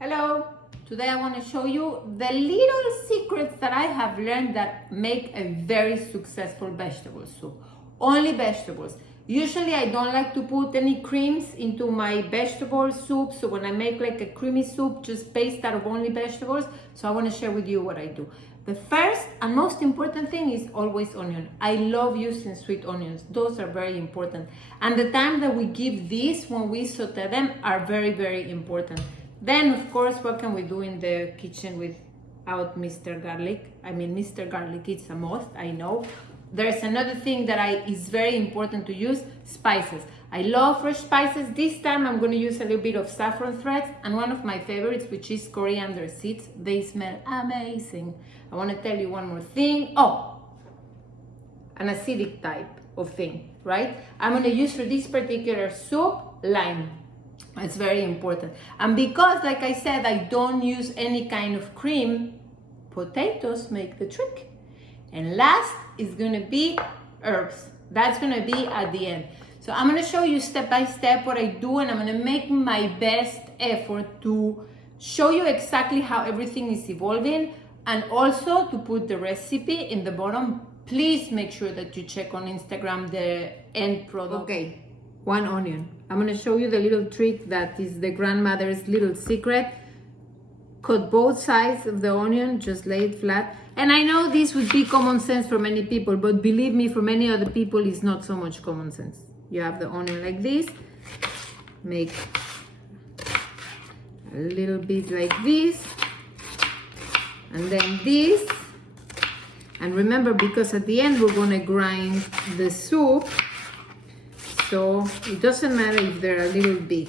Hello, today I want to show you the little secrets that I have learned that make a very successful vegetable soup. Only vegetables. Usually I don't like to put any creams into my vegetable soup, so when I make like a creamy soup just based out of only vegetables, so I want to share with you what I do. The first and most important thing is always onion. I love using sweet onions. Those are very important. And the time that we give these when we saute them are very, very important. Then, of course, what can we do in the kitchen without Mr. Garlic? I mean, Mr. Garlic, it's a must, I know. There's another thing that is very important to use, spices. I love fresh spices. This time I'm going to use a little bit of saffron threads and one of my favorites, which is coriander seeds. They smell amazing. I want to tell you one more thing. Oh, an acidic type of thing, right? I'm going to use for this particular soup, lime. It's very important. And because, like I said, I don't use any kind of cream, potatoes make the trick. And last is going to be herbs. That's going to be at the end. So I'm going to show you step by step what I do, and I'm going to make my best effort to show you exactly how everything is evolving, and also to put the recipe in the bottom. Please make sure that you check on Instagram the end product. Okay, one onion. I'm going to show you the little trick that is the grandmother's little secret. Cut both sides of the onion, just lay it flat. And I know this would be common sense for many people, but believe me, for many other people, it's not so much common sense. You have the onion like this, make a little bit like this, and then this. And remember, because at the end we're going to grind the soup, so it doesn't matter if they're a little big.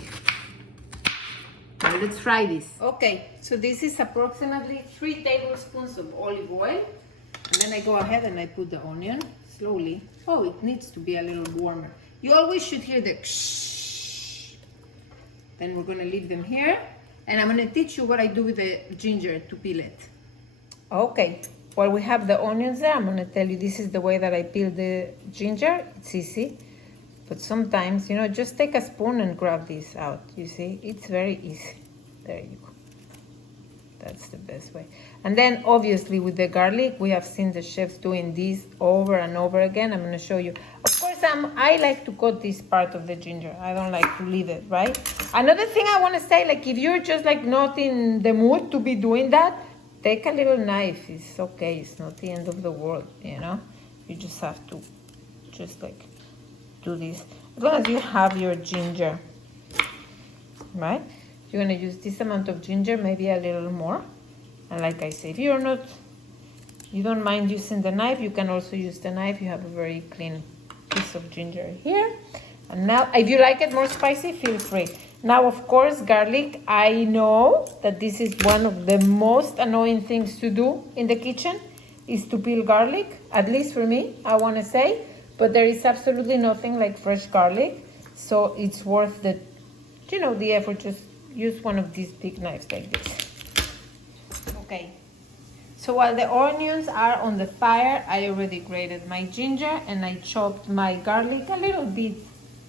Now let's try this. Okay, so this is approximately 3 tablespoons of olive oil. And then I go ahead and I put the onion slowly. Oh, it needs to be a little warmer. You always should hear the shh. Then we're gonna leave them here. And I'm gonna teach you what I do with the ginger to peel it. Okay, while we have the onions there, I'm gonna tell you this is the way that I peel the ginger. It's easy. But sometimes, just take a spoon and grab this out. You see, it's very easy. There you go. That's the best way. And then obviously with the garlic, we have seen the chefs doing this over and over again. I'm going to show you. Of course, I like to cut this part of the ginger. I don't like to leave it, right? Another thing I want to say, like if you're just like not in the mood to be doing that, take a little knife. It's okay. It's not the end of the world, You just have to just like do this. As long as you have your ginger, right? You're going to use this amount of ginger, maybe a little more. And like I said, if you don't mind using the knife, you can also use the knife. You have a very clean piece of ginger here. And now, if you like it more spicy, feel free. Now, of course, garlic. I know that this is one of the most annoying things to do in the kitchen, is to peel garlic, at least for me, I want to say. But there is absolutely nothing like fresh garlic. So it's worth the effort. Just use one of these big knives like this. Okay. So while the onions are on the fire, I already grated my ginger and I chopped my garlic a little bit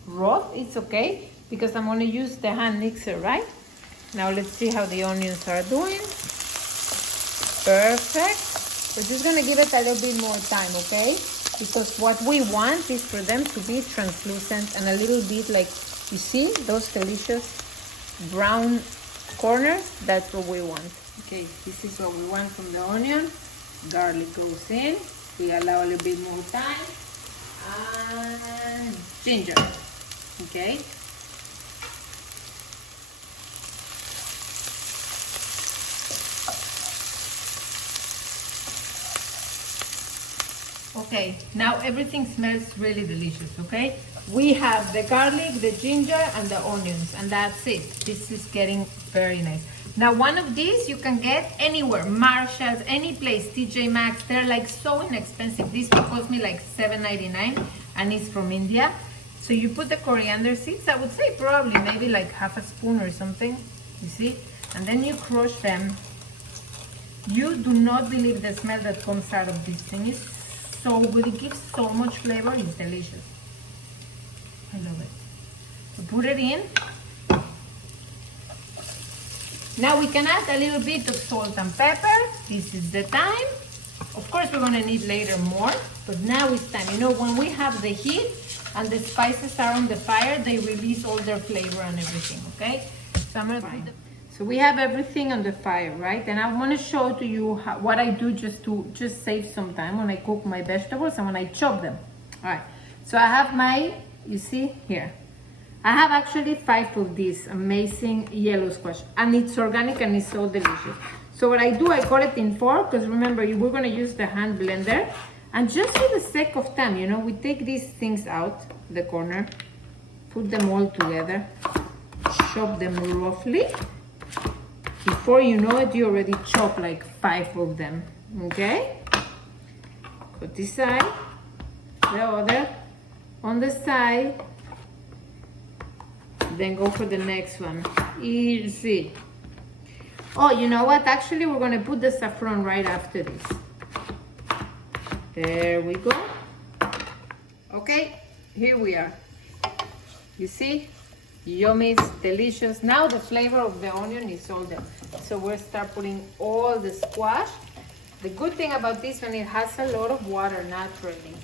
rough. It's okay because I'm going to use the hand mixer, right? Now let's see how the onions are doing. Perfect. We're just going to give it a little bit more time, okay? Because what we want is for them to be translucent and a little bit like, you see, those delicious brown corners. That's what we want. Okay, this is what we want from the onion. Garlic goes in. We allow a little bit more time. And ginger. Okay. Okay, now everything smells really delicious, okay? We have the garlic, the ginger, and the onions, and that's it. This is getting very nice. Now, one of these you can get anywhere, Marshall's, any place, TJ Maxx. They're like so inexpensive. This will cost me like $7.99, and it's from India. So you put the coriander seeds, I would say probably maybe like half a spoon or something, you see? And then you crush them. You do not believe the smell that comes out of this thing. It's so good. It gives so much flavor. It's delicious. I love it. So put it in. Now we can add a little bit of salt and pepper. This is the time. Of course, we're gonna need later more, but now it's time. You know, when we have the heat and the spices are on the fire, they release all their flavor and everything, okay? So I'm gonna put the... So we have everything on the fire, right? And I want to show to you what I do just save some time when I cook my vegetables and when I chop them. All right, so I have my, you see here, I have actually 5 of these amazing yellow squash, and it's organic and it's so delicious. So what I do, I cut it in 4, because remember, we're going to use the hand blender. And just for the sake of time, you know, we take these things out, the corner, put them all together, chop them roughly. Before you know it, you already chop like 5 of them, okay? Put this side, the other on the side, then go for the next one. Easy. Oh, you know what? Actually, we're gonna put the saffron right after this. There we go. Okay, here we are. You see? Yummy, delicious. Now the flavor of the onion is all there. So we'll start putting all the squash. The good thing about this one, it has a lot of water naturally.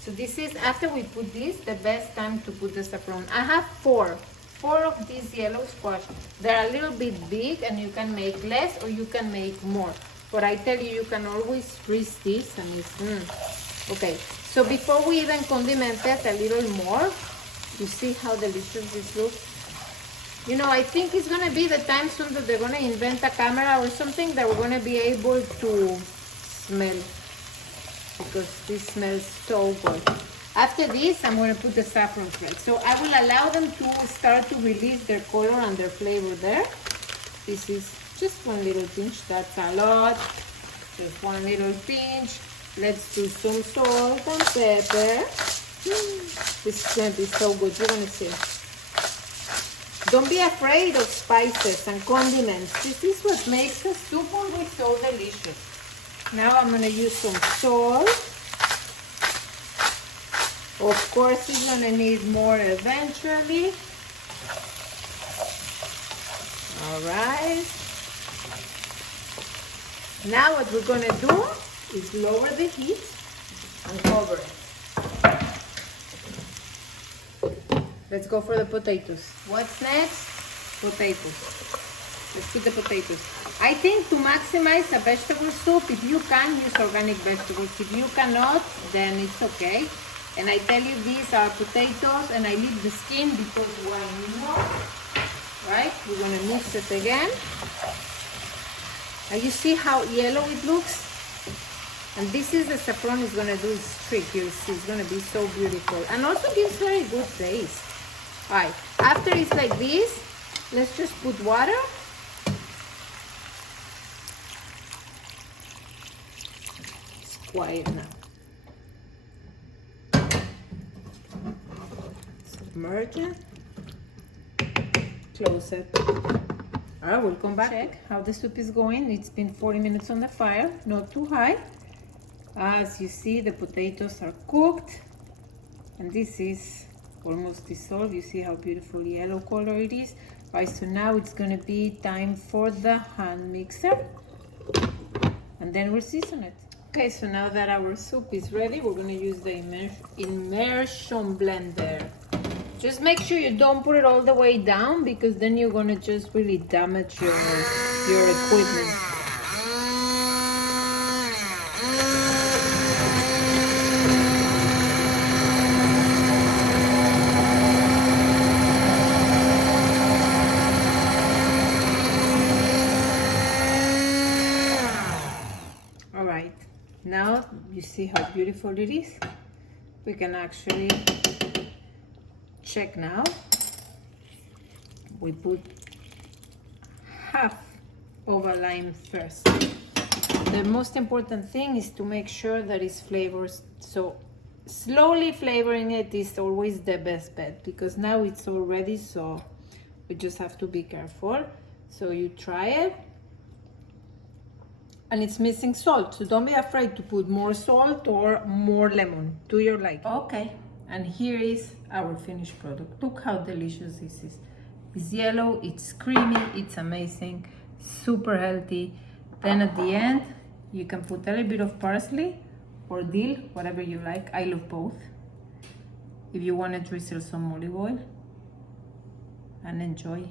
So this is, after we put this, the best time to put the saffron. I have 4 of these yellow squash. They're a little bit big and you can make less or you can make more. But I tell you, you can always freeze this and it's, Okay, so before we even condiment it a little more, you see how delicious this looks? You know, I think it's gonna be the time soon that they're gonna invent a camera or something that we're gonna be able to smell, because this smells so good. After this, I'm gonna put the saffron flakes. So I will allow them to start to release their color and their flavor there. This is just one little pinch, that's a lot. Just one little pinch. Let's do some salt and pepper. This is going to be so good, you're going to see. Don't be afraid of spices and condiments. This is what makes the soup always so delicious. Now I'm going to use some salt. Of course, you're going to need more eventually. All right. Now what we're going to do is lower the heat and cover it. Let's go for the potatoes. What's next? Potatoes. Let's put the potatoes. I think to maximize a vegetable soup, if you can, use organic vegetables. If you cannot, then it's okay. And I tell you, these are potatoes, and I leave the skin because why not? Right? We're gonna mix it again. And you see how yellow it looks? And this is the saffron is gonna do its trick. You'll see, it's gonna be so beautiful. And also gives very good taste. Alright, after it's like this, let's just put water. It's quiet now. Submerge it. Close it. Alright, we'll come back. Check how the soup is going. It's been 40 minutes on the fire, not too high. As you see, the potatoes are cooked. And this is almost dissolved. You see how beautiful yellow color it is. Right, so now it's gonna be time for the hand mixer, and then we'll season it. Okay, so now that our soup is ready, we're gonna use the immersion blender. Just make sure you don't put it all the way down, because then you're gonna just really damage your equipment. Now you see how beautiful it is. We can actually check now. We put half of a lime first. The most important thing is to make sure that it's flavored. So slowly flavoring it is always the best bet, because now it's all ready, so we just have to be careful. So you try it. And it's missing salt, so don't be afraid to put more salt or more lemon to your liking. Okay, and here is our finished product. Look how delicious this is. It's yellow, it's creamy, it's amazing. super healthy. Then at the end, you can put a little bit of parsley or dill, whatever you like. I love both. If you want to drizzle some olive oil and enjoy.